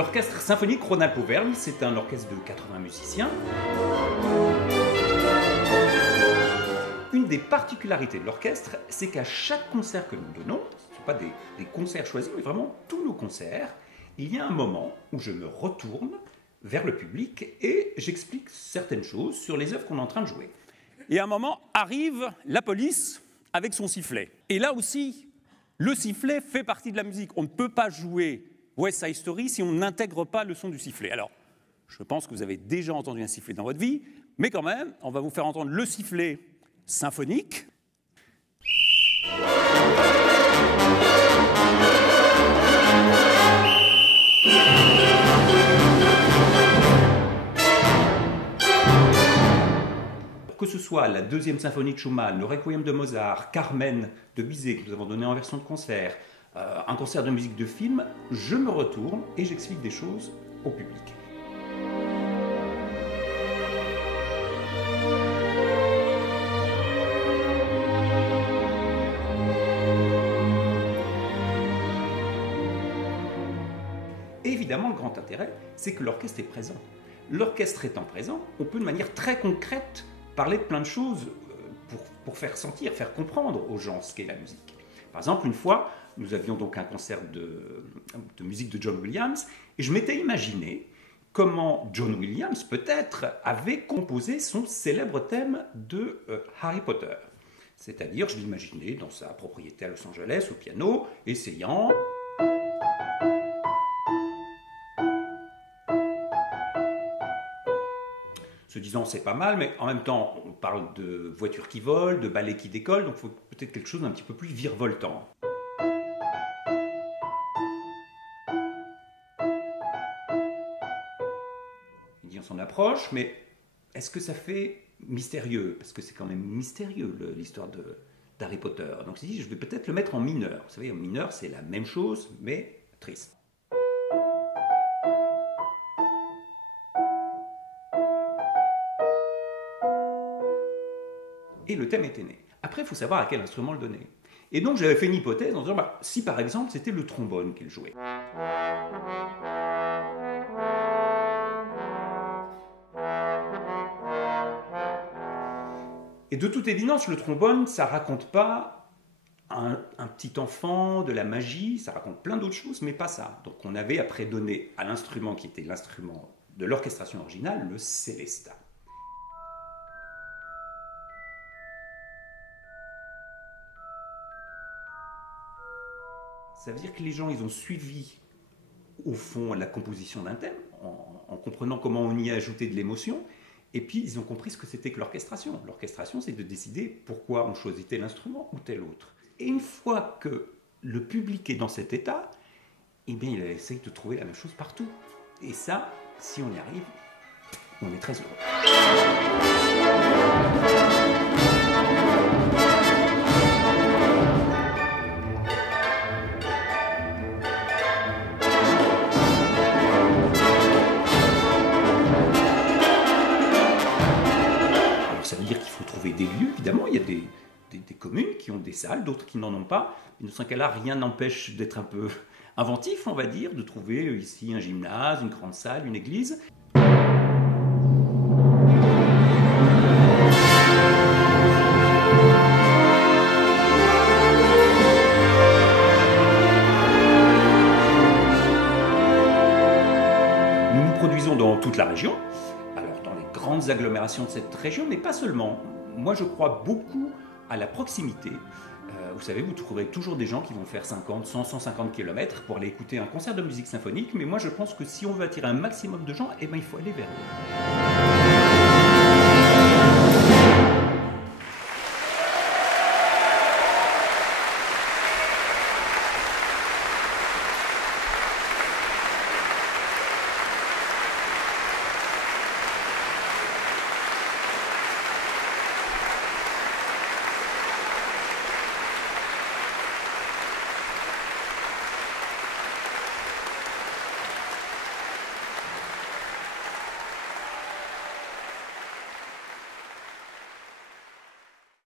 L'orchestre symphonique Ronald Auvergne, c'est un orchestre de 80 musiciens. Une des particularités de l'orchestre, c'est qu'à chaque concert que nous donnons, ce ne sont pas des concerts choisis, mais vraiment tous nos concerts, il y a un moment où je me retourne vers le public et j'explique certaines choses sur les œuvres qu'on est en train de jouer. Et à un moment, arrive la police avec son sifflet. Et là aussi, le sifflet fait partie de la musique. On ne peut pas jouer West Side Story si on n'intègre pas le son du sifflet. Alors, je pense que vous avez déjà entendu un sifflet dans votre vie, mais quand même, on va vous faire entendre le sifflet symphonique. Que ce soit la deuxième symphonie de Schumann, le Requiem de Mozart, Carmen de Bizet, que nous avons donné en version de concert, un concert de musique de film, je me retourne et j'explique des choses au public. Et évidemment, le grand intérêt, c'est que l'orchestre est présent. L'orchestre étant présent, on peut de manière très concrète parler de plein de choses pour faire sentir, faire comprendre aux gens ce qu'est la musique. Par exemple, une fois, nous avions donc un concert de musique de John Williams, et je m'étais imaginé comment John Williams, peut-être, avait composé son célèbre thème de Harry Potter. C'est-à-dire, je l'imaginais dans sa propriété à Los Angeles, au piano, essayant... se disant c'est pas mal, mais en même temps on parle de voitures qui volent, de balais qui décollent, donc il faut peut-être quelque chose d'un petit peu plus virevoltant. Il dit on s'en approche, mais est-ce que ça fait mystérieux? Parce que c'est quand même mystérieux l'histoire d'Harry Potter. Donc je dis je vais peut-être le mettre en mineur. Vous savez, en mineur c'est la même chose, mais triste. Et le thème était né. Après, il faut savoir à quel instrument le donner. Et donc, j'avais fait une hypothèse en disant, si par exemple, c'était le trombone qu'il jouait. Et de toute évidence, le trombone, ça raconte pas un petit enfant, de la magie, ça raconte plein d'autres choses, mais pas ça. Donc, on avait après donné à l'instrument qui était l'instrument de l'orchestration originale, le Célestat. Ça veut dire que les gens, ils ont suivi, au fond, la composition d'un thème, en comprenant comment on y a ajouté de l'émotion, et puis ils ont compris ce que c'était que l'orchestration. L'orchestration, c'est de décider pourquoi on choisit tel instrument ou tel autre. Et une fois que le public est dans cet état, eh bien, il essaye de trouver la même chose partout. Et ça, si on y arrive, on est très heureux. Ça veut dire qu'il faut trouver des lieux, évidemment, il y a des communes qui ont des salles, d'autres qui n'en ont pas. Et dans ce cas-là, rien n'empêche d'être un peu inventif, on va dire, de trouver ici un gymnase, une grande salle, une église. Nous nous produisons dans toute la région. Grandes agglomérations de cette région, mais pas seulement. Moi, je crois beaucoup à la proximité. Vous savez, vous trouverez toujours des gens qui vont faire 50, 100, 150 km pour aller écouter un concert de musique symphonique, mais moi, je pense que si on veut attirer un maximum de gens, eh ben, il faut aller vers eux.